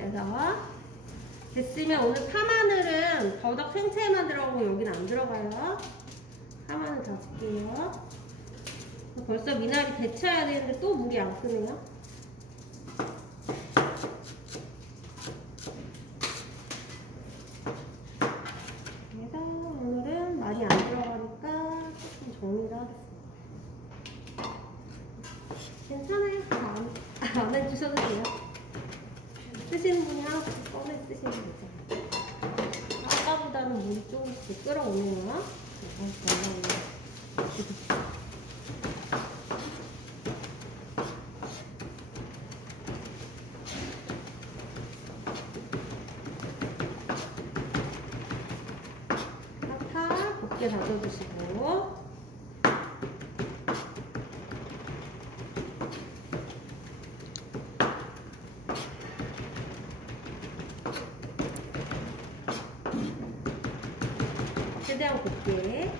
그래서 됐으면 오늘 파마늘은 더덕 생채에만 들어가고 여기는 안 들어가요. 파마늘 다질게요. 벌써 미나리 데쳐야 되는데 또 물이 안 끄네요. 그래서 오늘은 많이 안 들어가니까 조금 정리를 하겠습니다. 괜찮아요. 안 해주셔도 돼요. 쓰시는 분이 하나씩 꺼내 쓰시면 되잖아요. 아까보다는 물이 조금씩 끓어오네요. 파 곱게 다져주시고 최대한 곱게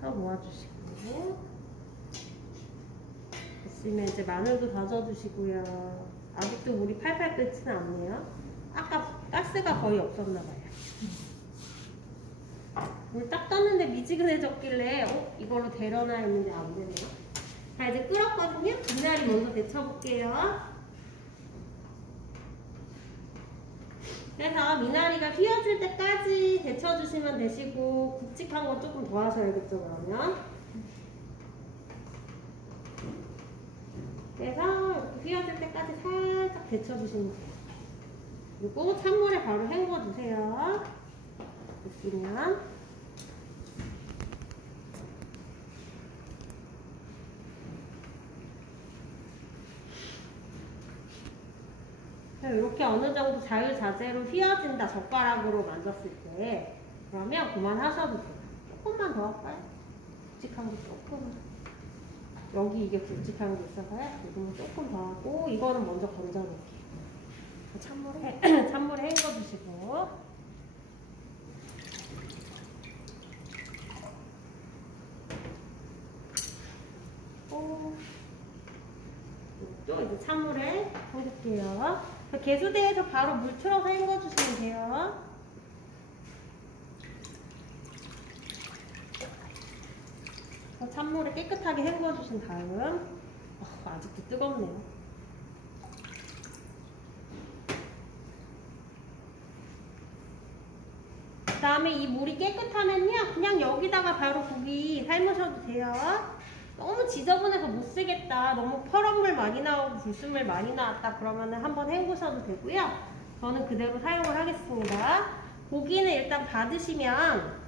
하고 모아주시고 됐으면 이제 마늘도 다져주시고요. 아직도 물이 팔팔 끓지는 않네요. 아까 가스가 거의 없었나봐요. 물 딱 떴는데 미지근해졌길래 이걸로 데려놔 했는데 안 되네요. 자, 이제 끓었거든요. 미나리 먼저 데쳐볼게요. 그래서 미나리가 휘어질 때까지 데쳐주시면 되시고 굵직한 거 조금 더 하셔야겠죠, 그러면. 그래서 이렇게 휘어질 때까지 살짝 데쳐주시면 돼요. 그리고 찬물에 바로 헹궈주세요. 됐으면. 이렇게 어느 정도 자유자재로 휘어진다, 젓가락으로 만졌을 때. 그러면 그만하셔도 돼요. 조금만 더 할까요? 굵직한 거 조금만. 여기 이게 굵직한 게 있어서요. 이거는 조금 더 하고, 이거는 먼저 건져놓을게요. 찬물에 헹궈주시고. 또 이제 찬물에 헹굴게요. 개수대에서 바로 물 틀어서 헹궈주시면 돼요. 찬물에 깨끗하게 헹궈주신 다음 아직도 뜨겁네요. 그 다음에 이 물이 깨끗하면요 그냥 여기다가 바로 고기 삶으셔도 돼요. 너무 지저분해서 못 쓰겠다, 너무 퍼런 물 많이 나오고 불순물 많이 나왔다 그러면은 한번 헹구셔도 되고요. 저는 그대로 사용을 하겠습니다. 고기는 일단 받으시면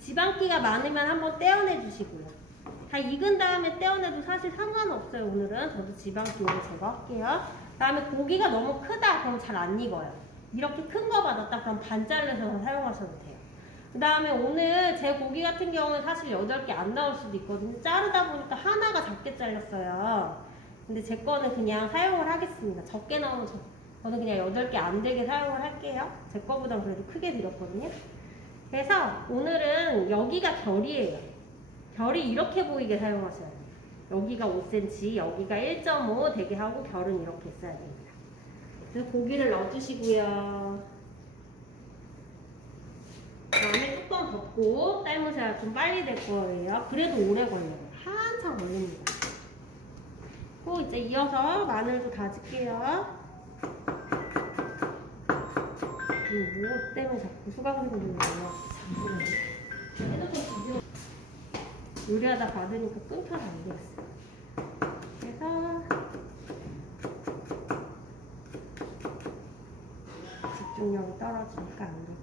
지방기가 많으면 한번 떼어내 주시고요. 다 익은 다음에 떼어내도 사실 상관없어요. 오늘은 저도 지방기를 제거할게요. 그 다음에 고기가 너무 크다 그럼 잘 안 익어요. 이렇게 큰 거 받았다 그럼 반 잘라서 사용하셔도 돼요. 그 다음에 오늘 제 고기 같은 경우는 사실 8개 안 나올 수도 있거든요. 자르다 보니까 하나가 작게 잘렸어요. 근데 제 거는 그냥 사용을 하겠습니다. 적게 나오면 저는 그냥 8개 안 되게 사용을 할게요. 제 거보단 그래도 크게 드렸거든요. 그래서 오늘은 여기가 결이에요. 결이 이렇게 보이게 사용하셔야 돼요. 여기가 5cm, 여기가 1.5 되게 하고 결은 이렇게 있어야 됩니다. 그래서 고기를 넣어주시고요. 그 다음에 뚜껑 덮고 삶으셔야 좀 빨리 될 거예요. 그래도 오래 걸려요. 한참 걸립니다. 또 이제 이어서 마늘도 다질게요. 뭐 때문에 자꾸 수강생들이 나와. 요리하다 받으니까 끊겨서 안 되겠어요. 그래서 집중력이 떨어지니까 안 돼요.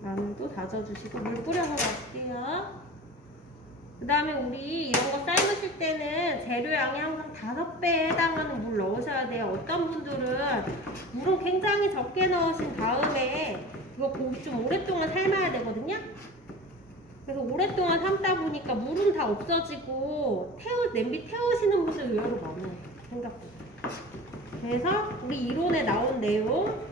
마늘도 다져주시고 물 뿌려서 넣을게요. 그 다음에 우리 이런 거 삶으실 때는 재료량이 항상 5배에 해당하는 물 넣으셔야 돼요. 어떤 분들은 물은 굉장히 적게 넣으신 다음에 이거 고기 좀 오랫동안 삶아야 되거든요. 그래서 오랫동안 삶다 보니까 물은 다 없어지고 냄비 태우시는 분들 의외로 많아요. 생각보다. 그래서 우리 이론에 나온 내용,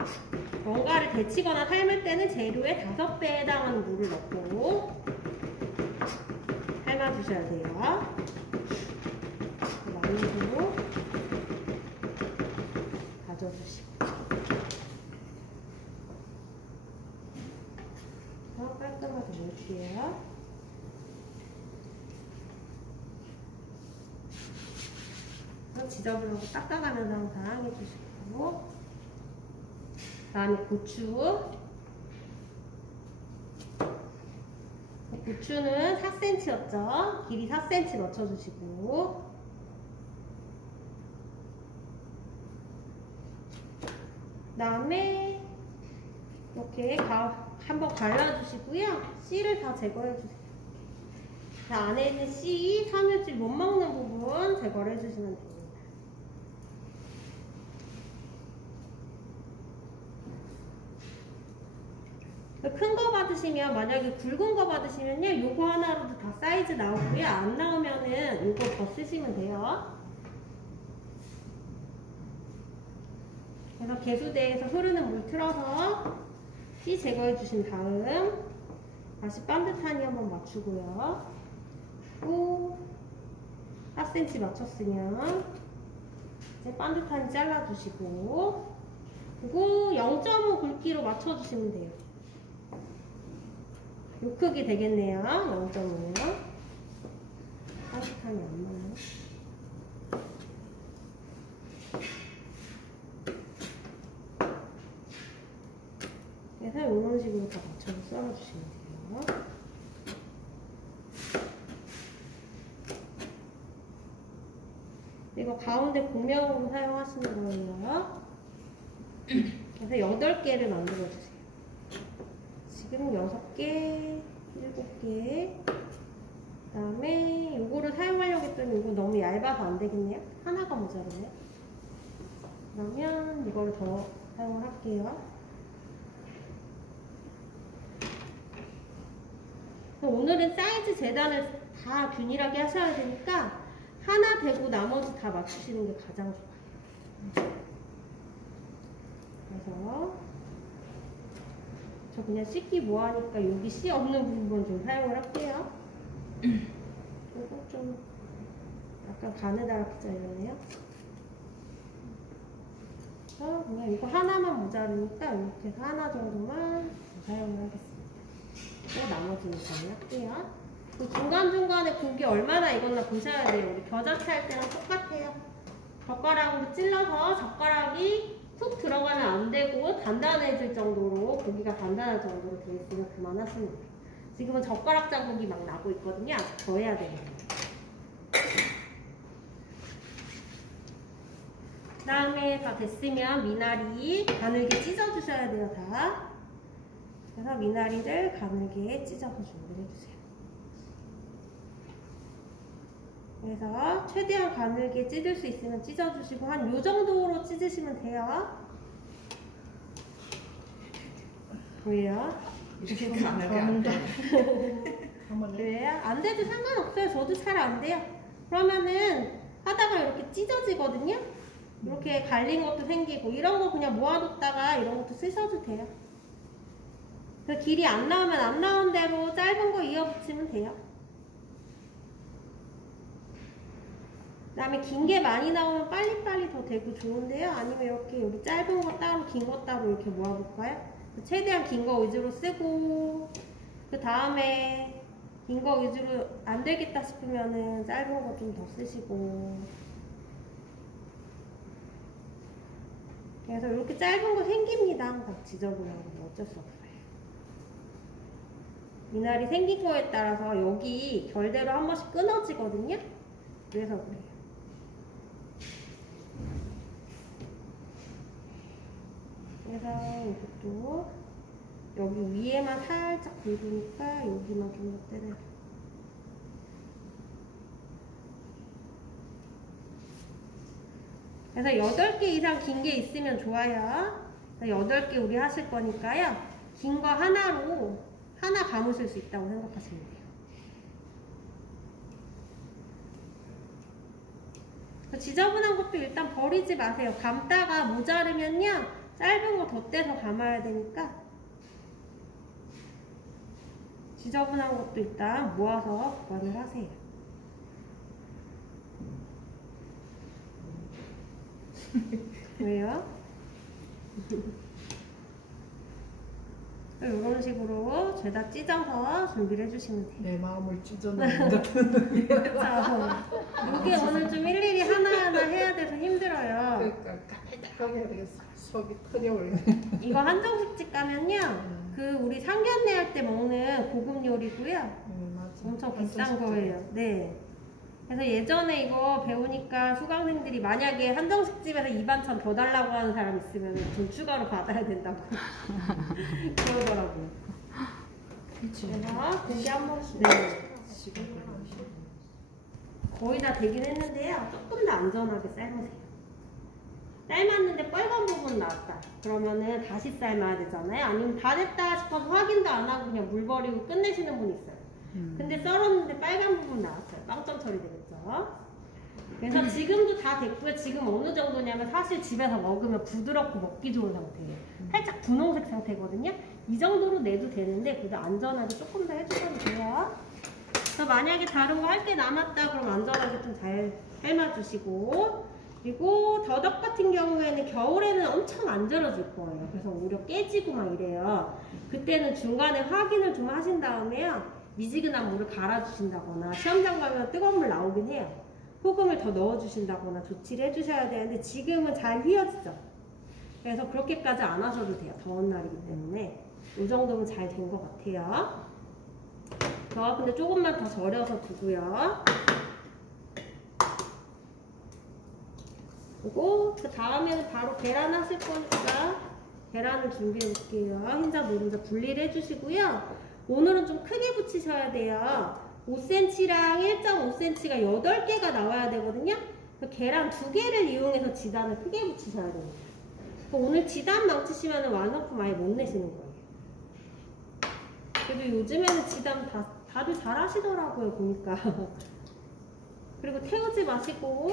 뭔가를 데치거나 삶을 때는 재료의 5배에 해당하는 물을 넣고 삶아주셔야 돼요. 많은 물로 다져주시고. 깔끔하게 넣을게요. 지저분하고 닦아가면서 항상 해주시고. 다음에 고추. 고추는 4cm였죠? 길이 4cm 맞춰주시고. 그 다음에 이렇게 한번 갈라주시고요. 씨를 다 제거해주세요. 안에 있는 씨, 섬유질 못 먹는 부분 제거를 해주시면 됩니다. 큰 거 받으시면, 만약에 굵은 거 받으시면요, 요거 하나로도 다 사이즈 나오고요. 안 나오면은 요거 더 쓰시면 돼요. 그래서 개수대에서 흐르는 물 틀어서 씨 제거해 주신 다음 다시 반듯하니 한번 맞추고요. 또 4cm 맞췄으면 이제 반듯하니 잘라주시고, 그리고 0.5 굵기로 맞춰주시면 돼요. 요 크기 되겠네요. 0.5요. 반듯하니 안 나요. 그래서 이런 식으로 다 맞춰서 썰어주시면 돼요. 이거 가운데 공명으로 사용하시는 거예요. 그래서 8개를 만들어주세요. 지금 6개, 7개. 그 다음에 요거를 사용하려고 했더니 이거 너무 얇아서 안 되겠네요. 하나가 모자라네요. 그러면 이걸 더 사용을 할게요. 오늘은 사이즈 재단을 다 균일하게 하셔야 되니까 하나 대고 나머지 다 맞추시는 게 가장 좋아요. 그래서 저 그냥 씻기 뭐하니까 여기 씨 없는 부분 좀 사용을 할게요. 이거 좀 약간 가느다랗게 잘렸네요. 그래서 그냥 이거 하나만 모자르니까 이렇게 해서 하나 정도만 사용을 하겠습니다. 또 나머지는 정리할게요. 그 중간중간에 고기 얼마나 익었나 보셔야 돼요. 우리 겨자채 할 때랑 똑같아요. 젓가락으로 찔러서 젓가락이 툭 들어가면 안 되고 단단해질 정도로, 고기가 단단할 정도로 되어 있으면 그만하시면 돼요. 지금은 젓가락 자국이 막 나고 있거든요. 아직 더 해야 되거든요. 그 다음에 다 됐으면 미나리 가늘게 찢어주셔야 돼요. 다. 그래서 미나리를 가늘게 찢어서 준비를 해주세요. 그래서 최대한 가늘게 찢을 수 있으면 찢어주시고, 한 요 정도로 찢으시면 돼요. 왜요? 이렇게 가늘게 안 돼. 왜요? 안 돼도 상관없어요. 저도 잘 안 돼요. 그러면은 하다가 이렇게 찢어지거든요. 이렇게 갈린 것도 생기고, 이런 거 그냥 모아뒀다가 이런 것도 쓰셔도 돼요. 그 길이 안 나오면 안 나온 대로 짧은 거 이어붙이면 돼요. 그 다음에 긴 게 많이 나오면 빨리빨리 더 되고 좋은데요. 아니면 이렇게 여기 짧은 거 따로 긴 거 따로 이렇게 모아볼까요? 최대한 긴 거 위주로 쓰고, 그 다음에 긴 거 위주로 안 되겠다 싶으면은 짧은 거 좀 더 쓰시고. 그래서 이렇게 짧은 거 생깁니다. 항상 지저분하고 어쩔 수 없어요. 미나리 생긴 거에 따라서 여기 결대로 한 번씩 끊어지거든요. 그래서 그래요. 그래서 이것도 여기 위에만 살짝 굵으니까 여기만 좀 더 때려요. 그래서 8개 이상 긴 게 있으면 좋아요. 8개 우리 하실 거니까요. 긴 거 하나로 하나 감으실 수 있다고 생각하시면 돼요. 그 지저분한 것도 일단 버리지 마세요. 감다가 모자르면요 짧은 거 덧대서 감아야 되니까 지저분한 것도 일단 모아서 보관을 하세요. 왜요? 이런 식으로 죄다 찢어서 준비를 해주시면 돼요. 내 마음을 찢어놓는 같은 느낌이야. 이게 오늘 좀 일일이 하나하나 해야 돼서 힘들어요. 그러니까 깔끔하게 해야 되겠어. 속이 터져버리네. 이거 한정식집 가면요 그 우리 상견례 할 때 먹는 고급 요리고요. 맞아. 엄청 비싼 거예요. 네. 그래서 예전에 이거 배우니까 수강생들이 만약에 한정식집에서 2반찬 더 달라고 하는 사람 있으면 돈 추가로 받아야 된다고 그러더라고요. 그치. 그래서 고기 한 번씩 네. 거의 다 되긴 했는데요. 조금 더 안전하게 삶으세요. 삶았는데 빨간 부분 나왔다. 그러면은 다시 삶아야 되잖아요. 아니면 다 됐다 싶어서 확인도 안 하고 그냥 물 버리고 끝내시는 분이 있어요. 근데 썰었는데 빨간 부분 나왔어요. 빵점 처리되겠죠. 그래서 지금도 다 됐고요. 지금 어느 정도냐면 사실 집에서 먹으면 부드럽고 먹기 좋은 상태예요. 살짝 분홍색 상태거든요. 이 정도로 내도 되는데 그래도 안전하게 조금 더 해주셔도 돼요. 그래서 만약에 다른 거 할 게 남았다 그럼 안전하게 좀 잘 삶아주시고, 그리고 더덕 같은 경우에는 겨울에는 엄청 안 절여질 거예요. 그래서 오히려 깨지고 막 이래요. 그때는 중간에 확인을 좀 하신 다음에요. 미지근한 물을 갈아주신다거나 시험장 가면 뜨거운 물 나오긴 해요. 소금을 더 넣어주신다거나 조치를 해주셔야 되는데 지금은 잘 휘어지죠. 그래서 그렇게까지 안 하셔도 돼요. 더운 날이기 때문에 이 정도면 잘 된 것 같아요. 근데 조금만 더 절여서 두고요. 그리고 그 다음에는 바로 계란 하실 거니까 계란을 준비해 볼게요. 흰자 노른자 분리를 해주시고요. 오늘은 좀 크게 붙이셔야 돼요. 5cm랑 1.5cm가 8개가 나와야 되거든요. 계란 2개를 이용해서 지단을 크게 붙이셔야 됩니다. 오늘 지단 망치시면 완성품 아예 못 내시는 거예요. 그래도 요즘에는 지단 다들 잘 하시더라고요, 보니까. 그리고 태우지 마시고.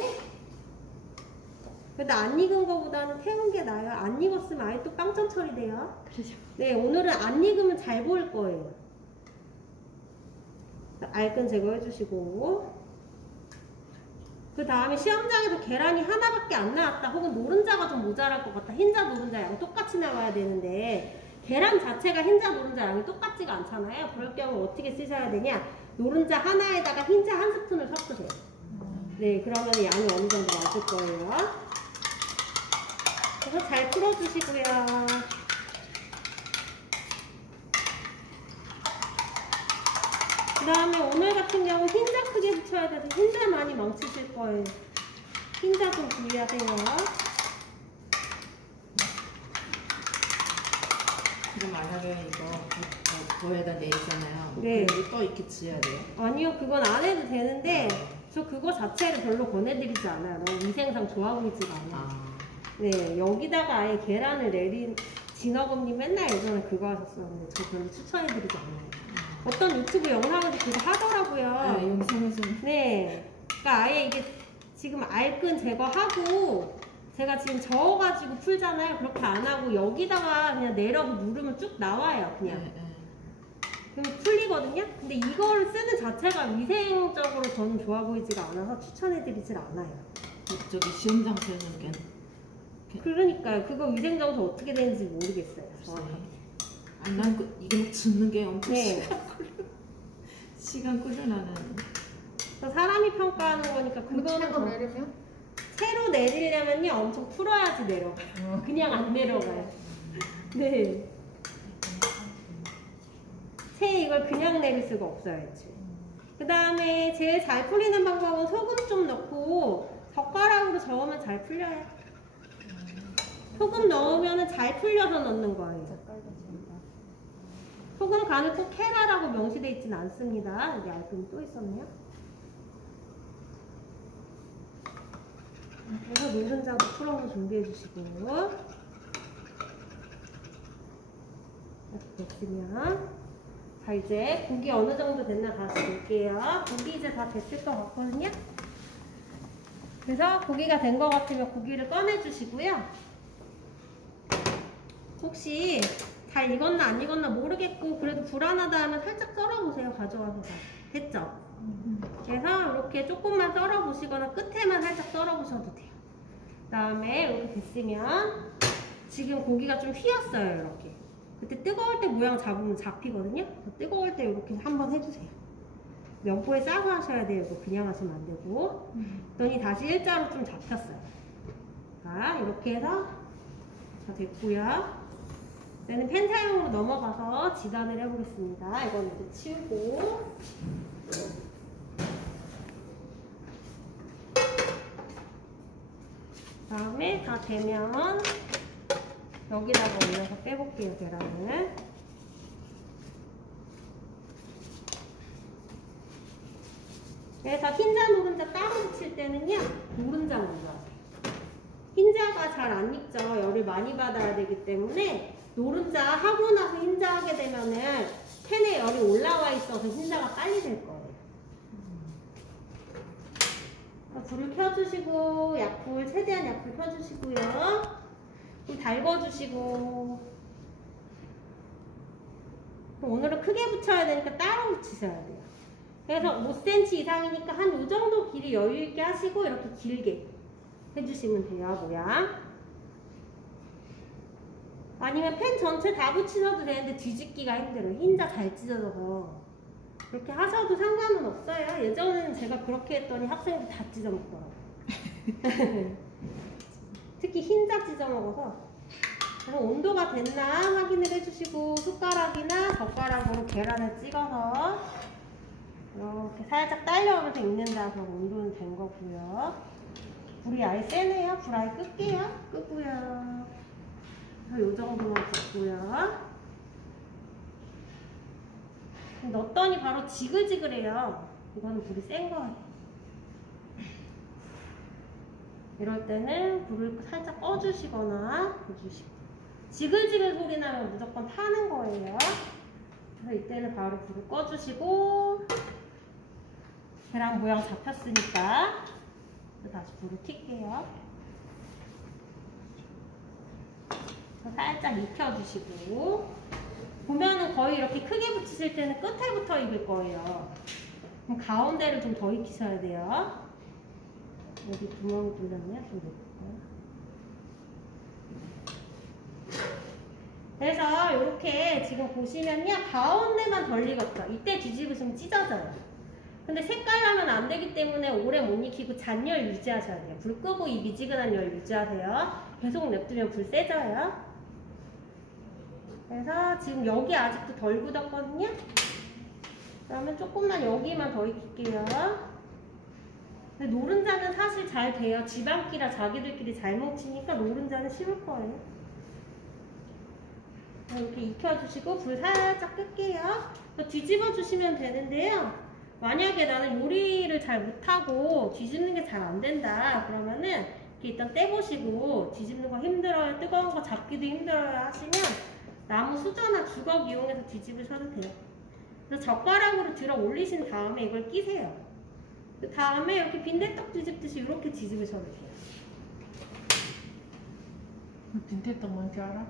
근데 안 익은 거보다는 태운 게 나아요. 안 익었으면 아예 또 빵점 처리돼요. 그렇죠. 네, 오늘은 안 익으면 잘 보일 거예요. 알끈 제거해주시고, 그 다음에 시험장에서 계란이 하나밖에 안 나왔다 혹은 노른자가 좀 모자랄 것 같다. 흰자 노른자 양 똑같이 나와야 되는데 계란 자체가 흰자 노른자 양이 똑같지가 않잖아요. 그럴 경우 어떻게 쓰셔야 되냐, 노른자 하나에다가 흰자 한 스푼을 섞으세요. 네, 그러면 양이 어느 정도 맞을 거예요. 그래서 잘 풀어주시고요. 그 다음에 오늘 같은 경우 흰자 크게 붙여야 돼서 흰자 많이 망치실 거예요. 흰자 좀 주의하세요. 그럼 만약에 이거 거에다 내리잖아요. 네. 그럼 또 이렇게 지어야 돼요? 아니요, 그건 안 해도 되는데 저 그거 자체를 별로 권해드리지 않아요. 너무 위생상 좋아 보이지가 않아요. 네, 여기다가 아예 계란을 내린 진어금님 맨날 예전에 그거 하셨었는데 저 별로 추천해드리지 않아요. 어떤 유튜브 영상에서 그거 하더라고요. 네, 영상에서. 네, 그러니까 아예 이게 지금 알끈 제거하고 제가 지금 저어가지고 풀잖아요. 그렇게 안 하고 여기다가 그냥 내려서 누르면 쭉 나와요, 그냥. 네, 네. 그럼 풀리거든요? 근데 이걸 쓰는 자체가 위생적으로 저는 좋아 보이지가 않아서 추천해드리질 않아요. 저기 시험장소에서는 그러니까요. 그거 위생적으로 어떻게 되는지 모르겠어요. 난 이게 막 짓는 게 엄청 네. 시간 끌려 나는. 사람이 평가하는 거니까 그거는 채로 내리면? 채로 내리려면요 엄청 풀어야지 내려가요. 그냥 안 내려가요. 네. 채 이걸 그냥 내릴 수가 없어요. 그 다음에 제일 잘 풀리는 방법은 소금 좀 넣고 젓가락으로 저으면 잘 풀려요. 소금 넣으면 잘 풀려서 넣는 거예요. 소금 간을 꼭 해라라고 명시되어 있지는 않습니다. 여기 알끔이 또 있었네요. 그래서 노른자도 풀어서 준비해 주시고, 이렇게 됐으면 자, 이제 고기 어느 정도 됐나 다시 볼게요. 고기 이제 다 됐을 것 같거든요. 그래서 고기가 된 것 같으면 고기를 꺼내주시고요. 혹시 잘 익었나 안 익었나 모르겠고 그래도 불안하다 하면 살짝 썰어보세요. 가져와서 다. 됐죠? 그래서 이렇게 조금만 썰어보시거나 끝에만 살짝 썰어보셔도 돼요. 그 다음에 이렇게 됐으면 지금 고기가 좀 휘었어요. 이렇게. 그때 뜨거울 때 모양 잡으면 잡히거든요. 뜨거울 때 이렇게 한번 해주세요. 면포에 싸서 하셔야 돼요. 이거 그냥 하시면 안 되고. 그랬더니 다시 일자로 좀 잡혔어요. 자, 이렇게 해서 다 됐고요. 이제는 팬 사용으로 넘어가서 지단을 해보겠습니다. 이건 이제 치우고. 다음에 다 되면 여기다가 올려서 빼볼게요, 계란을. 그래서 흰자, 노른자 따로 붙일 때는요, 노른자 먼저 하세요. 흰자가 잘 안 익죠. 열을 많이 받아야 되기 때문에 노른자 하고 나서 흰자 하게 되면은 팬에 열이 올라와 있어서 흰자가 빨리 될 거예요. 불을 켜주시고 약불 최대한 약불 켜주시고요. 불 달궈주시고. 오늘은 크게 붙여야 되니까 따로 붙이셔야 돼요. 그래서 5cm 이상이니까 한 이 정도 길이 여유 있게 하시고 이렇게 길게 해주시면 돼요. 모양. 아니면 팬 전체 다 붙이셔도 되는데 뒤집기가 힘들어요. 흰자 잘 찢어져서. 그렇게 하셔도 상관은 없어요. 예전에는 제가 그렇게 했더니 학생들 다 찢어먹더라고요. 특히 흰자 찢어먹어서. 그래서 온도가 됐나 확인을 해주시고 숟가락이나 젓가락으로 계란을 찍어서 이렇게 살짝 딸려오면서 익는다. 그럼 온도는 된 거고요. 불이 아예 세네요. 불 아예 끌게요. 끄고요. 이 정도만 붓고요. 넣었더니 바로 지글지글해요. 이거는 불이 센 거예요. 이럴 때는 불을 살짝 꺼주시거나 해주시고. 지글지글 소리 나면 무조건 타는 거예요. 그래서 이때는 바로 불을 꺼주시고 계란 모양 잡혔으니까 다시 불을 켤게요. 살짝 익혀주시고. 보면은 거의 이렇게 크게 붙이실 때는 끝에부터 익을 거예요. 그럼 가운데를 좀 더 익히셔야 돼요. 여기 구멍이 뚫렸네요. 좀 넣을까요? 그래서 이렇게 지금 보시면요. 가운데만 덜 익었죠. 이때 뒤집으시면 찢어져요. 근데 색깔 나면 안 되기 때문에 오래 못 익히고 잔열 유지하셔야 돼요. 불 끄고 이 미지근한 열 유지하세요. 계속 냅두면 불 세져요. 그래서 지금 여기 아직도 덜 굳었거든요. 그러면 조금만 여기만 더 익힐게요. 근데 노른자는 사실 잘 돼요. 지방기라 자기들끼리 잘 뭉치니까 노른자는 쉬울 거예요. 이렇게 익혀주시고 불 살짝 끌게요. 뒤집어 주시면 되는데요. 만약에 나는 요리를 잘 못하고 뒤집는 게 잘 안 된다 그러면은 이렇게 일단 떼보시고 뒤집는 거 힘들어요, 뜨거운 거 잡기도 힘들어요 하시면 나무 수저나 주걱 이용해서 뒤집으셔도 돼요. 그래서 젓가락으로 들어 올리신 다음에 이걸 끼세요. 그 다음에 이렇게 빈대떡 뒤집듯이 이렇게 뒤집으셔도 돼요. 빈대떡 뭔지 알아?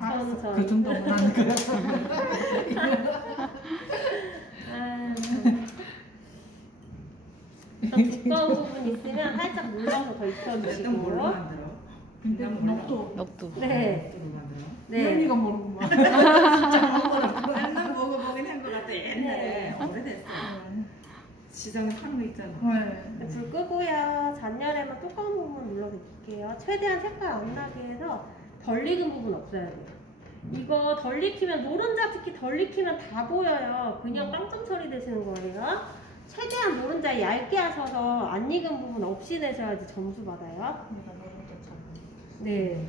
알았어. 그 정도만 하는 거야. 더 두꺼운 부분 있으면 살짝 눌러서 더 익혀주시고. 넉두. 네. 네. 현미가 모르구만. 맨날 먹어보긴 한 것 같아. 옛날에 오래됐어. 시장에 파는 거 있잖아. 네. 불 끄고요. 잔열에만 두꺼운 부분 눌러서 익힐게요. 최대한 색깔 안 나게 해서 덜 익은 부분 없어야 돼요. 이거 덜 익히면 노른자 특히 덜 익히면 다 보여요. 그냥 빵점 처리되시는 거예요. 최대한 노른자 얇게 하셔서 안 익은 부분 없이 내셔야지 점수 받아요. 네.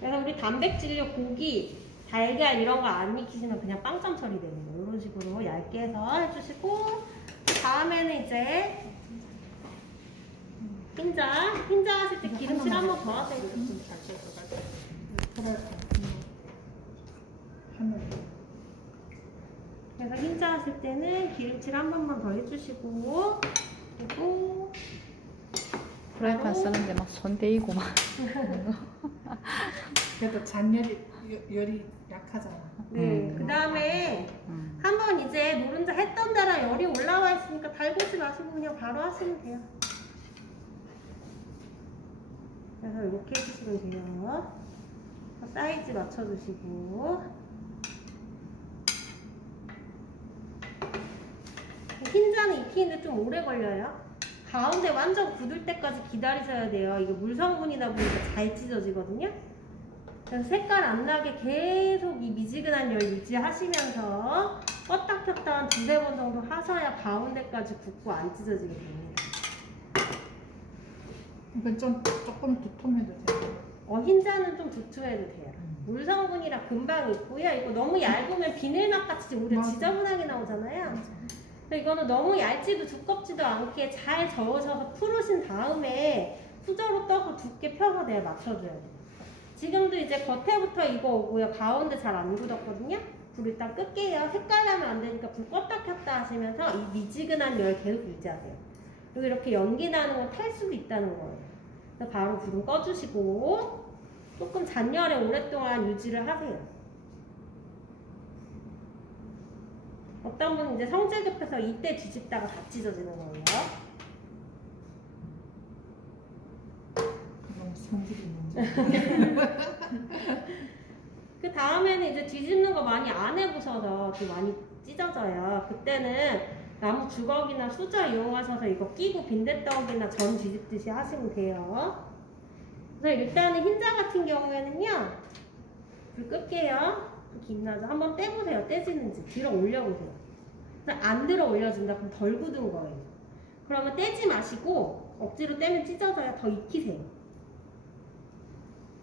그래서 우리 단백질류 고기, 달걀 이런 거 안 익히시면 그냥 빵점 처리되는 거예요. 이런 식으로 얇게 해서 해주시고 다음에는 이제 흰자 하실 때 기름칠 한번 더 하세요. 그래서 흰자 흰자 하실 때는 기름칠 한 번만 더 해주시고, 그리고 프라이팬 쓰는데 막 손 대이고 막. 그래도 잔열이 열이 약하잖아. 네, 그 다음에 한번 이제 노른자 했던 데랑 열이 올라와 있으니까 달구지 마시고 그냥 바로 하시면 돼요. 그래서 이렇게 해주시면 돼요. 사이즈 맞춰주시고. 흰자는 익히는데 좀 오래 걸려요. 가운데 완전 굳을 때까지 기다리셔야 돼요. 이게 물 성분이다 보니까 잘 찢어지거든요. 그래서 색깔 안 나게 계속 이 미지근한 열 유지하시면서 껐다 켰다 한 2~3번 정도 하셔야 가운데까지 굳고 안 찢어지게 됩니다. 이건 좀 조금 두툼해도 돼요. 흰자는 좀 두툼해도 돼요. 물 성분이라 금방 익고요. 이거 너무 얇으면 비닐맛 같이 오히려 맞아. 지저분하게 나오잖아요. 그래서 이거는 너무 얇지도 두껍지도 않게 잘 저으셔서 풀으신 다음에 수저로 떠서 두께 펴서 내가 맞춰줘야 돼요. 지금도 이제 겉에부터 이거 오고요. 가운데 잘 안 굳었거든요. 불 일단 끌게요. 색깔 나면 안 되니까 불 껐다 켰다 하시면서 이 미지근한 열 계속 유지하세요. 그리고 이렇게 연기 나는 건 탈 수도 있다는 거예요. 그래서 바로 불은 꺼주시고 조금 잔열에 오랫동안 유지를 하세요. 어떤 분은 이제 성질 급해서 이때 뒤집다가 다 찢어지는 거예요. 너무 성질이 문제. 그 다음에는 이제 뒤집는 거 많이 안 해보셔서 좀 많이 찢어져요. 그때는 나무 주걱이나 수저 이용하셔서 이거 끼고 빈대떡이나 전 뒤집듯이 하시면 돼요. 그래서 일단은 흰자 같은 경우에는요, 불 끌게요. 김나죠. 한번 떼보세요. 떼지는지. 들어 올려보세요. 안 들어 올려준다. 그럼 덜 굳은 거예요. 그러면 떼지 마시고 억지로 떼면 찢어져야 더 익히세요.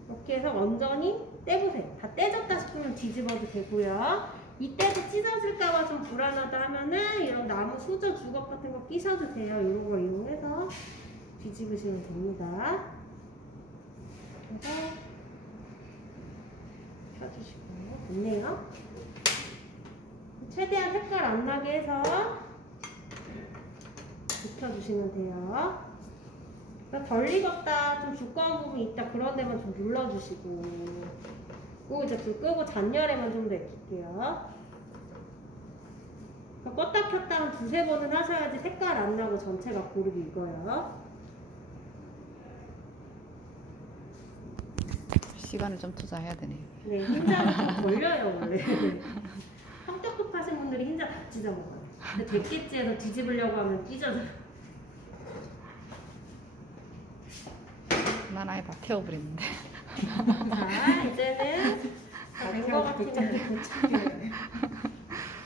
이렇게 해서 완전히 떼보세요. 다 떼졌다 싶으면 뒤집어도 되고요. 이때도 찢어질까봐 좀 불안하다 하면은 이런 나무 수저 주걱 같은 거 끼셔도 돼요. 이런 거 이용해서 뒤집으시면 됩니다. 그래서 펴주시고 됐네요. 최대한 색깔 안 나게 해서 익혀주시면 돼요. 덜 익었다, 좀 두꺼운 부분이 있다 그런 데만 좀 눌러주시고, 그리고 이제 불 끄고 잔열에만 좀 더 익힐게요. 껐다 켰다 한 2~3번은 하셔야지 색깔 안 나고 전체가 고르게 익어요. 시간을 좀 투자해야 되네요. 네, 흰자는 좀 걸려요 원래. 성격 급하신 분들이 흰자 다 찢어먹어요. 근데 백기지에서 뒤집으려고 하면 찢어져요. 난 아예 다 태워버리는데. 자, 이제는 된 거 같으면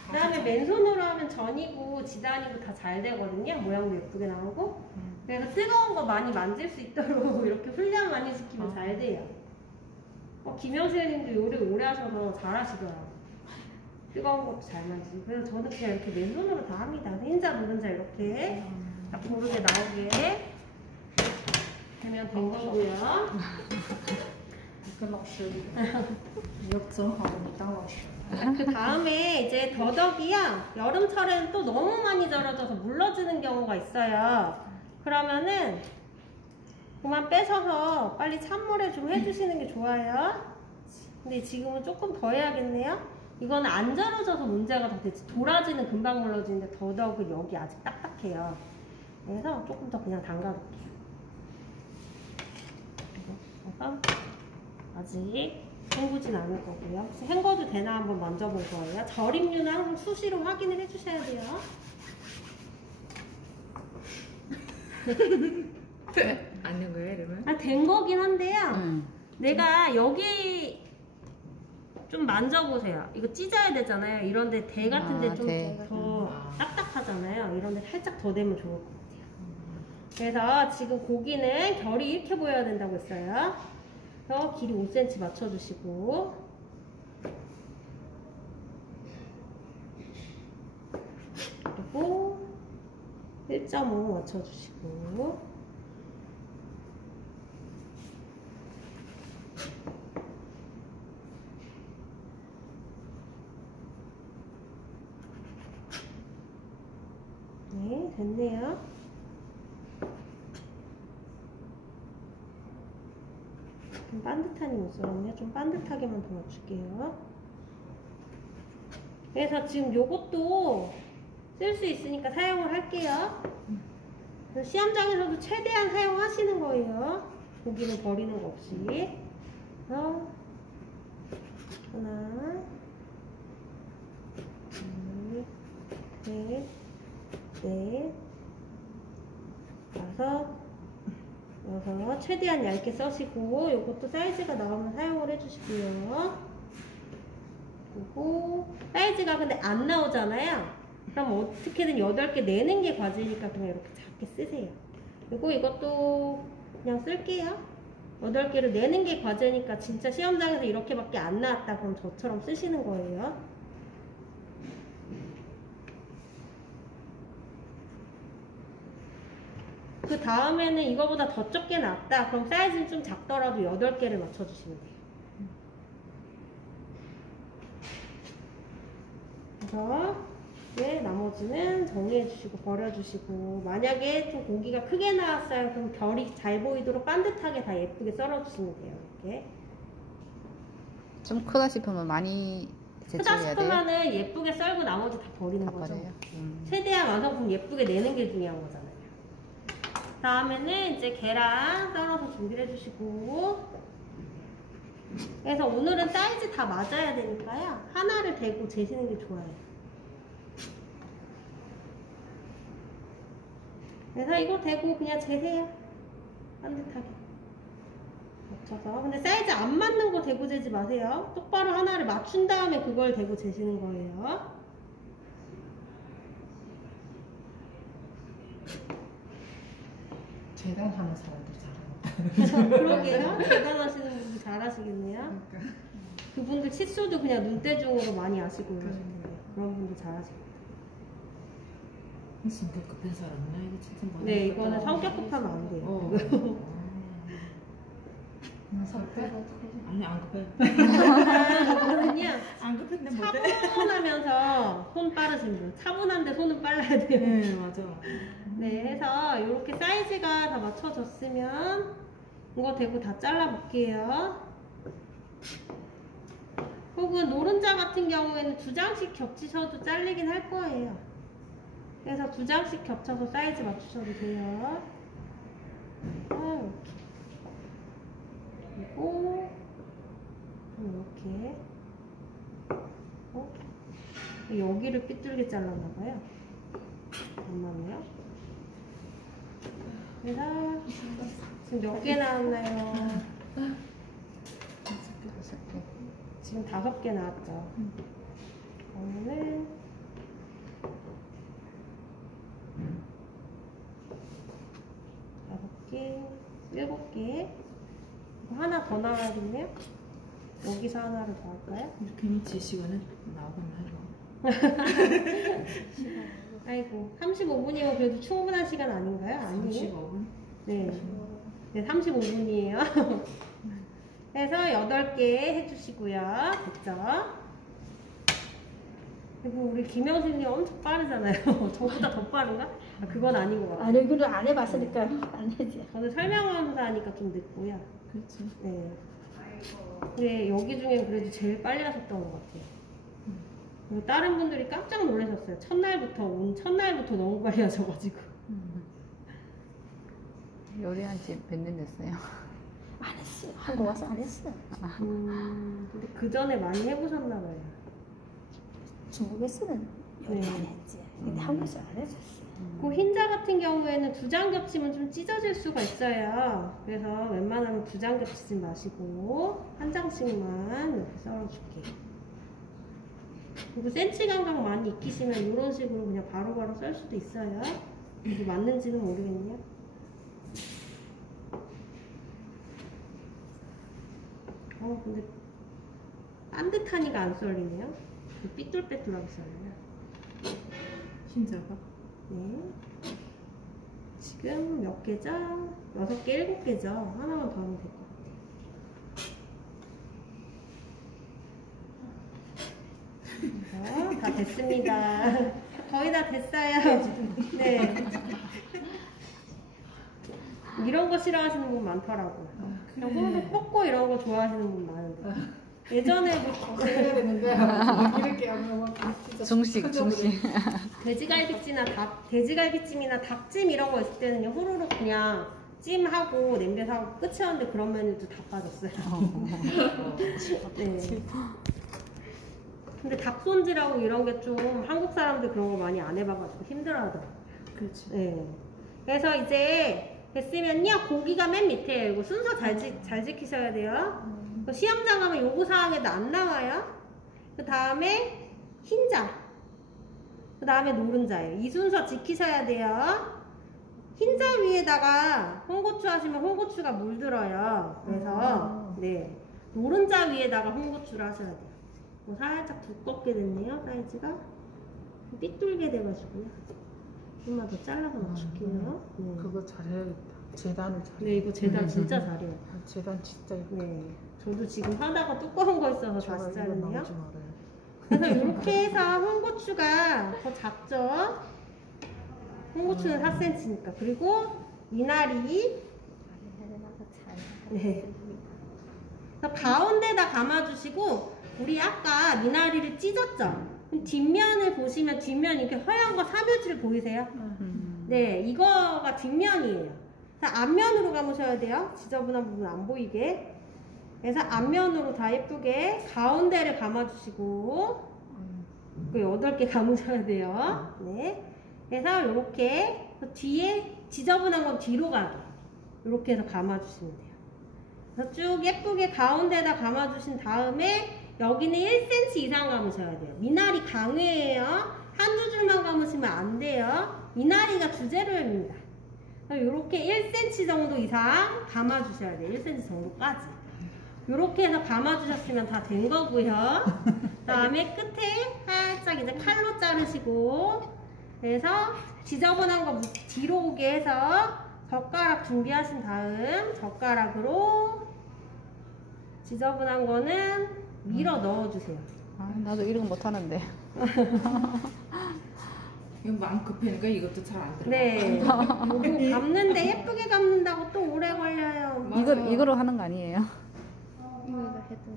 그 다음에 맨손으로 하면 전이고 지단이고 다 잘 되거든요. 모양도 예쁘게 나오고. 그래서 뜨거운 거 많이 만질 수 있도록 이렇게 훈련 많이 시키면 잘 돼요. 김영실 님도 요리 오래 하셔서 잘 하시더라고요. 뜨거운 것도 잘 만지고. 그래서 저는 그냥 이렇게 맨손으로 다 합니다. 흰자 노른자 이렇게 딱 고르게 나오게 되면 된 거고요. 跟老师역전하고当老师。 그 다음에 이제 더덕이요. 여름철에는 또 너무 많이 절여져서 물러지는 경우가 있어요. 그러면은 그만 뺏어서 빨리 찬물에 좀 해주시는 게 좋아요. 근데 지금은 조금 더 해야겠네요. 이거는 안 절여져서 문제가 더 되지. 도라지는 금방 물러지는데 더덕은 여기 아직 딱딱해요. 그래서 조금 더 그냥 담가볼게요. 그래서 아직 헹구진 않을 거고요. 혹시 헹궈도 되나 한번 만져볼 거예요. 절임류는 항상 수시로 확인을 해주셔야 돼요. 안 된 거예요, 이러면? 된 거긴 한데요. 내가 여기 좀 만져보세요. 이거 찢어야 되잖아요. 이런데 대 같은데 좀 더 딱딱하잖아요. 이런데 살짝 더 되면 좋을 것 같아요. 그래서 지금 고기는 결이 이렇게 보여야 된다고 했어요. 그래서 길이 5cm 맞춰주시고, 그리고 1.5 맞춰주시고, 됐네요. 좀 반듯하니 못 썰었네요. 좀 반듯하게만 더 맞출게요. 그래서 지금 요것도 쓸 수 있으니까 사용을 할게요. 시험장에서도 최대한 사용하시는 거예요. 고기는 버리는 거 없이. 하나, 둘, 셋, 넷, 다섯, 여섯. 최대한 얇게 써시고 요것도 사이즈가 나오면 사용을 해주시고요. 그리고 사이즈가 근데 안 나오잖아요. 그럼 어떻게든 8개 내는 게 과제니까 그냥 이렇게 작게 쓰세요. 그리고 이것도 그냥 쓸게요. 8개를 내는 게 과제니까 진짜 시험장에서 이렇게밖에 안 나왔다 그럼 저처럼 쓰시는 거예요. 그 다음에는 이거보다 더 적게 나왔다 그럼 사이즈는 좀 작더라도 8개를 맞춰주시면 돼요. 그래서 네, 나머지는 정리해주시고 버려주시고 만약에 좀 고기가 크게 나왔어요 그럼 결이 잘 보이도록 반듯하게 다 예쁘게 썰어주시면 돼요. 이렇게 좀 크다 싶으면 많이 크다 제출해야 돼요? 싶으면은 예쁘게 썰고 나머지 다 버리는 다 거죠. 버려요? 최대한 완성품 예쁘게 내는 게 중요한 거잖아요. 다음에는 이제 계란 썰어서 준비를 해주시고 그래서 오늘은 사이즈 다 맞아야 되니까요 하나를 대고 재시는 게 좋아요. 그래서 이거 대고 그냥 재세요. 반듯하게 맞춰서. 근데 사이즈 안 맞는 거 대고 재지 마세요. 똑바로 하나를 맞춘 다음에 그걸 대고 재시는 거예요. 재단하는 사람들 잘한다. 그러게요. 대단하시는 분들 잘하시겠네요. 그러니까. 그분들 치수도 그냥 눈대중으로 많이 아시고 그러실 텐데 그런 분들 잘하시고. 성격 급한 사람이나 이거 진짜 뭐. 네, 이거는 성격 급하면 안 돼요. 아니 안 급해. 이거는요 안 급했는데 못해. 차분하면서 손 빠르신 분. 차분한데 손은 빨라야 돼요. 네, 맞아. 네, 해서 이렇게 사이즈가 다 맞춰졌으면 이거 대고 다 잘라볼게요. 혹은 노른자 같은 경우에는 2장씩 겹치셔도 잘리긴 할 거예요. 그래서 2장씩 겹쳐서 사이즈 맞추셔도 돼요. 이렇게. 그리고 이렇게. 여기를 삐뚤게 잘랐나봐요. 얼마나요? 그래서 지금 몇 개 나왔나요? 5개. 지금 5개 나왔죠. 그러면은 5개, 7개. 하나 더 나와야겠네요. 여기서 하나를 더 할까요? 이렇게 하면 제 시간에 나오겠나 해봐. 아이고 35분이면 그래도 충분한 시간 아닌가요? 아니에요? 35분? 네, 네 35분이에요. 그래서 8개 해주시고요. 됐죠? 그리고 우리 김영진님 엄청 빠르잖아요. 저보다 더 빠른가? 아, 그건 아닌 것 같아요. 아니, 그걸 안 해봤으니까 안 되지. 저는 설명하면서 하니까 좀 늦고요. 그렇지. 네. 근데 여기 중에 그래도 제일 빨리 하셨던 것 같아요. 그리고 다른 분들이 깜짝 놀라셨어요. 첫날부터 너무 빨리 하셔가지고. 요리한 지 몇 년 됐어요? 안 했어. 한국 와서 안 했어. 근데 그 전에 많이 해보셨나봐요. 중국에서는 요리 네. 안 했지. 근데 한국에서 안 해줬어. 그 흰자 같은 경우에는 2장 겹치면 좀 찢어질 수가 있어요. 그래서 웬만하면 2장 겹치지 마시고 1장씩만 이렇게 썰어줄게요. 그리고 센치 감각 많이 익히시면 이런 식으로 그냥 바로바로 썰 수도 있어요. 이게 맞는지는 모르겠네요. 근데 반듯하니까 안 썰리네요. 삐뚤빼뚤하게 썰려요. 흰자가? 네. 지금 몇 개죠? 6개, 7개죠? 하나만 더 하면 될 것 같아요. 다 됐습니다. 거의 다 됐어요. 네. 이런 거 싫어하시는 분 많더라고요. 그냥 후루룩 볶고 이런 거 좋아하시는 분 많은데. 예전에 뭐 해야 되는데 이렇게 하면 중식. 돼지갈비찜이나 닭찜 이런 거 있을 때는 후루룩 그냥 찜하고 냄비에서 하고 끝이었는데 그런 메뉴도 다 빠졌어요. 네. 근데 닭손질하고 이런 게 좀 한국 사람들 그런 거 많이 안 해봐가지고 힘들어하더라고요. 그렇지. 네. 그래서 이제 됐으면요, 고기가 맨 밑에요. 이거 순서 잘 지키셔야 돼요. 시험장 가면 요구 사항에도 안 나와요. 그 다음에 흰자, 그 다음에 노른자예요. 이 순서 지키셔야 돼요. 흰자 위에다가 홍고추 하시면 홍고추가 물들어요. 그래서 네, 노른자 위에다가 홍고추를 하셔야 돼요. 뭐 살짝 두껍게 됐네요, 사이즈가. 삐뚤게 돼가지고요. 좀만 더 잘라서 맞출게요. 네. 그거 잘해야겠다. 재단을 잘. 네, 이거 재단 진짜 잘해요. 재단 진짜 이거. 네, 저도 지금 하다가 두꺼운 거 있어서 제가 다시 이거 자르네요. 나오지 말아요. 그래서 이렇게 해서 홍고추가 더 작죠? 홍고추는 4cm니까. 그리고 미나리. 네. 그래서 가운데다 감아주시고, 우리 아까 미나리를 찢었죠? 뒷면을 보시면 뒷면 이렇게 허연 거 3여질 보이세요? 네, 이거가 뒷면이에요. 자, 앞면으로 감으셔야 돼요. 지저분한 부분 안 보이게. 그래서 앞면으로 다 예쁘게 가운데를 감아주시고, 그 8개 감으셔야 돼요. 네. 그래서 이렇게 뒤에 지저분한 건 뒤로 가게. 이렇게 해서 감아주시면 돼요. 그래서 쭉 예쁘게 가운데다 감아주신 다음에 여기는 1cm 이상 감으셔야 돼요. 미나리 강해예요. 한두 줄만 감으시면 안 돼요. 미나리가 주재료입니다. 이렇게 1cm 정도 이상 감아주셔야 돼요. 1cm 정도까지. 이렇게 해서 감아주셨으면 다 된 거고요. 그 다음에 끝에 살짝 이제 칼로 자르시고, 그래서 지저분한 거 뒤로 오게 해서 젓가락 준비하신 다음 젓가락으로 지저분한 거는 밀어 넣어주세요. 아, 나도 이런 거 못하는데. 이거 마음 급하니까 이것도 잘 안 들어가. 네. 이거 감는데 예쁘게 감는다고 또 오래 걸려요. 이거로 하는 거 아니에요?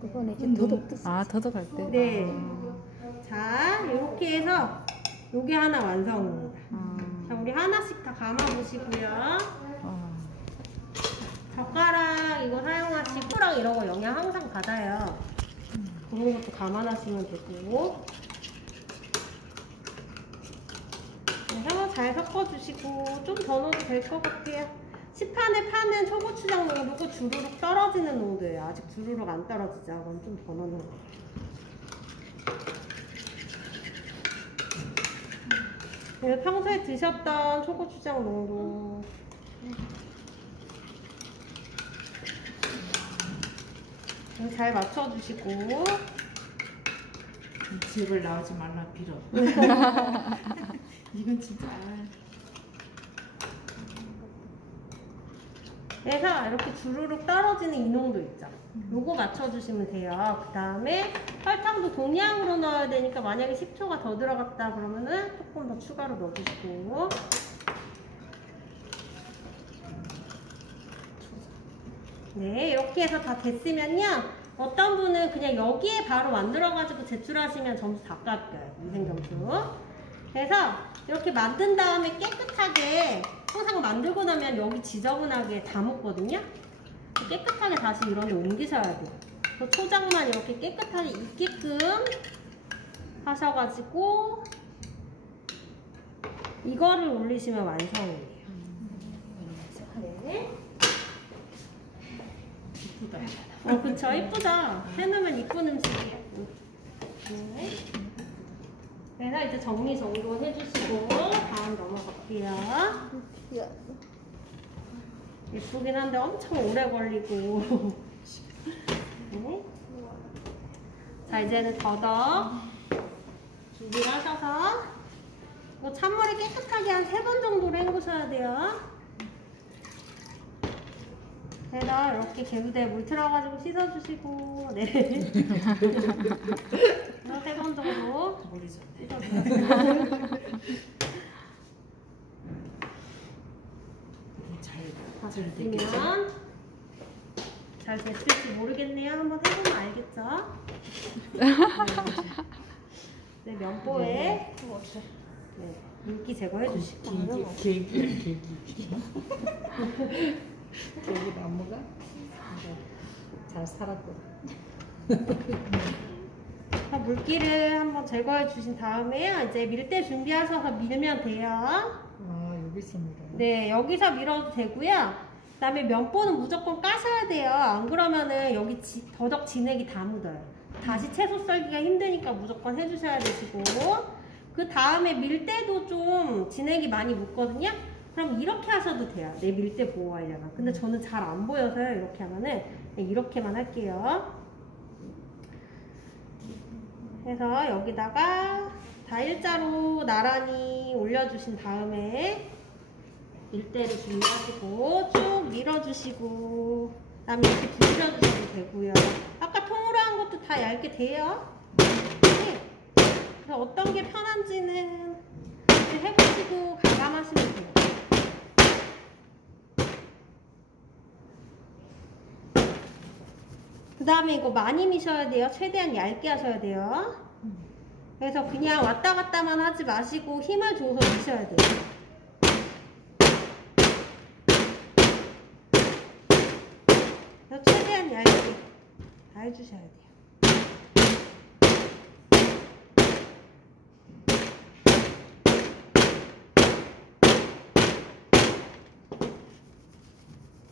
그거는 이제 더덕 뜻. 아, 더덕할 때? 네. 자, 이렇게 해서 요게 하나 완성입니다. 자, 우리 하나씩 다 감아보시고요. 젓가락 이거 사용하시고, 랑 이런 거 영양 항상 받아요. 그런 것도 감안하시면 되고. 그래서 잘 섞어주시고, 좀 더 넣어도 될 것 같아요. 시판에 파는 초고추장 농도고 주르륵 떨어지는 농도예요. 아직 주르륵 안 떨어지죠. 그럼 좀 더 넣는 거예요. 그래서 평소에 드셨던 초고추장 농도. 잘 맞춰주시고. 제발 나오지 말라 빌어. 이건 진짜. 그래서 이렇게 주르륵 떨어지는 이 농도 있죠. 요거 맞춰주시면 돼요. 그 다음에 설탕도 동량으로 넣어야 되니까 만약에 10초가 더 들어갔다 그러면은 조금 더 추가로 넣어주시고. 네, 이렇게 해서 다 됐으면요. 어떤 분은 그냥 여기에 바로 만들어가지고 제출하시면 점수 다 깎여요. 위생점수. 그래서 이렇게 만든 다음에 깨끗하게, 항상 만들고 나면 여기 지저분하게 다 묻거든요. 깨끗하게 다시 이런 데 옮기셔야 돼요. 그 초장만 이렇게 깨끗하게 있게끔 하셔가지고 이거를 올리시면 완성이에요. 네. 이쁘다. 그쵸, 이쁘다. 해놓으면 이쁜 음식이에요. 네. 그래서 이제 정리정돈 해주시고 다음 넘어갈게요. 예쁘긴 한데 엄청 오래 걸리고. 네. 자, 이제는 더덕 준비를 하셔서 이거 찬물에 깨끗하게 한 3번 정도로 헹구셔야 돼요. 그래서 이렇게 개우대에 물 틀어가지고 씻어주시고, 네. 그래서 3번 정도 머리 좋네. 씻어주세요. 잘 되겠죠? 됐으면 잘 됐을지 모르겠네요. 한번 해보면 알겠죠? 네, 면보에 네, 물기 제거해 주시고. 길기. 여기 나무가 잘 살았고. 물기를 한번 제거해 주신 다음에 이제 밀대 준비하셔서 밀면 돼요. 아, 여기서 밀어요? 네, 여기서 밀어도 되고요. 그 다음에 면보는 무조건 까셔야 돼요. 안 그러면은 여기 더덕 진액이 다 묻어요. 다시 채소 썰기가 힘드니까 무조건 해주셔야 되시고, 그 다음에 밀대도 좀 진액이 많이 묻거든요. 그럼 이렇게 하셔도 돼요. 내 밀대 보호하려면. 근데 저는 잘 안 보여서요. 이렇게 하면은 그냥 이렇게만 할게요. 그래서 여기다가 다 일자로 나란히 올려주신 다음에 밀대를 준비하시고 쭉 밀어주시고, 그 다음에 이렇게 부셔주셔도 되고요. 아까 통으로 한 것도 다 얇게 돼요. 네. 그래서 어떤 게 편한지는 이제 해보시고 가감하시면 돼요. 그 다음에 이거 많이 미셔야 돼요. 최대한 얇게 하셔야 돼요. 그래서 그냥 왔다 갔다만 하지 마시고 힘을 줘서 미셔야 돼요. 그래서 최대한 얇게 다 해주셔야 돼요.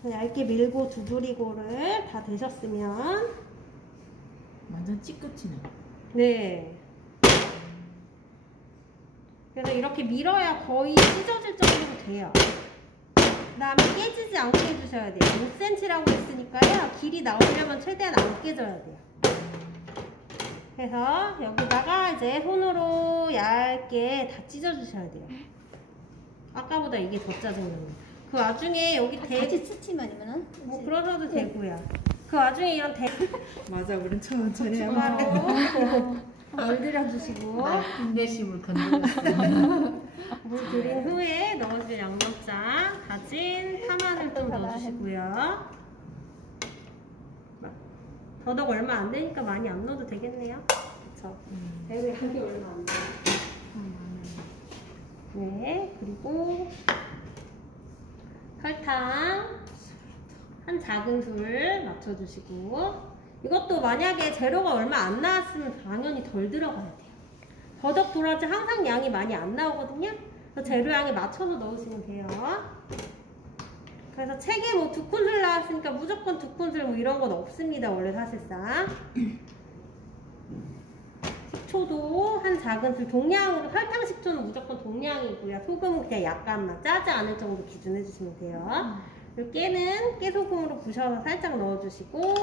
얇게 밀고 두드리고를 다 되셨으면, 완전 찌끗이네. 네. 그래서 이렇게 밀어야 거의 찢어질 정도로 돼요. 그 다음에 깨지지 않게 해주셔야 돼요. 5cm라고 했으니까요. 길이 나오려면 최대한 안 깨져야 돼요. 그래서 여기다가 이제 손으로 얇게 다 찢어주셔야 돼요. 아까보다 이게 더 짜증납니다. 그 와중에 여기 바지 스치면 아니면은 뭐 그러셔도 되고요. 그 와중에 이런 맞아, 우린 천천히 하고. 고춧가루 물 들여주시고, 인내심을 건드렸어요. 물 들인 후에 넣으실 양념장, 다진 파마늘 좀 넣어주시고요. 더덕 얼마 안 되니까 많이 안 넣어도 되겠네요. 그쵸? 배우의 한게 얼마 안 돼요. 네, 그리고 설탕 한 작은술 맞춰주시고, 이것도 만약에 재료가 얼마 안 나왔으면 당연히 덜 들어가야 돼요. 더덕 도라지 항상 양이 많이 안 나오거든요. 그래서 재료 양에 맞춰서 넣으시면 돼요. 그래서 책에 뭐 2큰술 나왔으니까 무조건 2큰술 뭐 이런 건 없습니다. 원래 사실상. 식초도 한 작은술, 동량으로, 설탕 식초는 무조건 동량이고요. 소금은 그냥 약간만, 짜지 않을 정도 기준 해주시면 돼요. 그리고 깨는 깨소금으로 부셔서 살짝 넣어주시고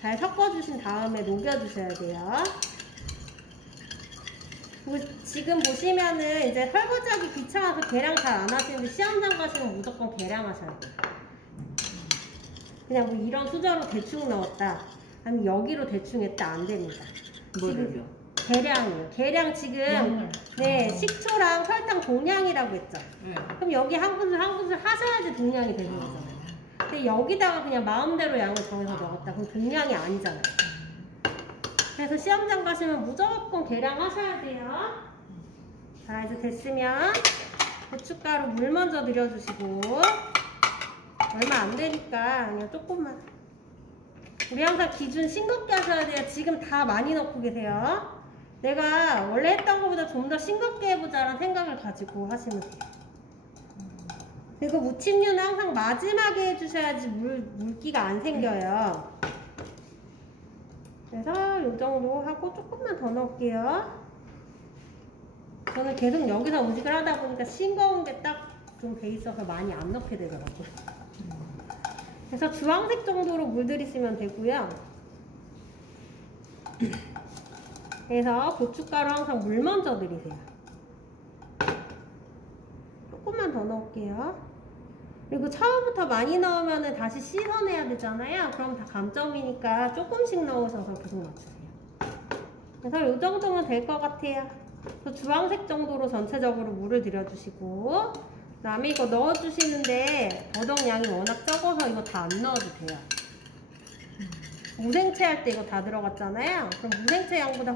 잘 섞어주신 다음에 녹여주셔야 돼요. 그리고 지금 보시면은 이제 설거지하기 귀찮아서 계량 잘 안 하시는데 시험장 가시면 무조건 계량하셔야 돼요. 그냥 뭐 이런 수저로 대충 넣었다, 아니면 여기로 대충 했다, 안 됩니다. 뭐를요? 계량이요. 계량 지금 네, 식초랑 설탕 동량이라고 했죠. 네. 그럼 여기 한 큰술 한 큰술 하셔야지 동량이 되는 거잖아요. 근데 여기다가 그냥 마음대로 양을 정해서 넣었다, 그럼 동량이 아니잖아요. 그래서 시험장 가시면 무조건 계량하셔야 돼요. 자, 이제 됐으면 고춧가루 물 먼저 들여주시고, 얼마 안 되니까 그냥 조금만. 우리 항상 기준 싱겁게 하셔야 돼요. 지금 다 많이 넣고 계세요. 내가 원래 했던 것보다 좀 더 싱겁게 해보자라는 생각을 가지고 하시면 돼요. 그리고 무침류는 항상 마지막에 해주셔야지 물기가 안 생겨요. 그래서 이 정도 하고 조금만 더 넣을게요. 저는 계속 여기서 음식을 하다 보니까 싱거운 게 딱 좀 돼 있어서 많이 안 넣게 되더라고요. 그래서 주황색 정도로 물 들이시면 되고요. 그래서 고춧가루 항상 물 먼저 들이세요. 조금만 더 넣을게요. 그리고 처음부터 많이 넣으면 다시 씻어내야 되잖아요. 그럼 다 감점이니까 조금씩 넣으셔서 계속 넣어주세요. 그래서 이 정도면 될 것 같아요. 그래서 주황색 정도로 전체적으로 물을 들여주시고, 그 다음에 이거 넣어주시는데 버덕량이 워낙 적어서 이거 다 안 넣어도 돼요. 무생채 할 때 이거 다 들어갔잖아요. 그럼 무생채 양보다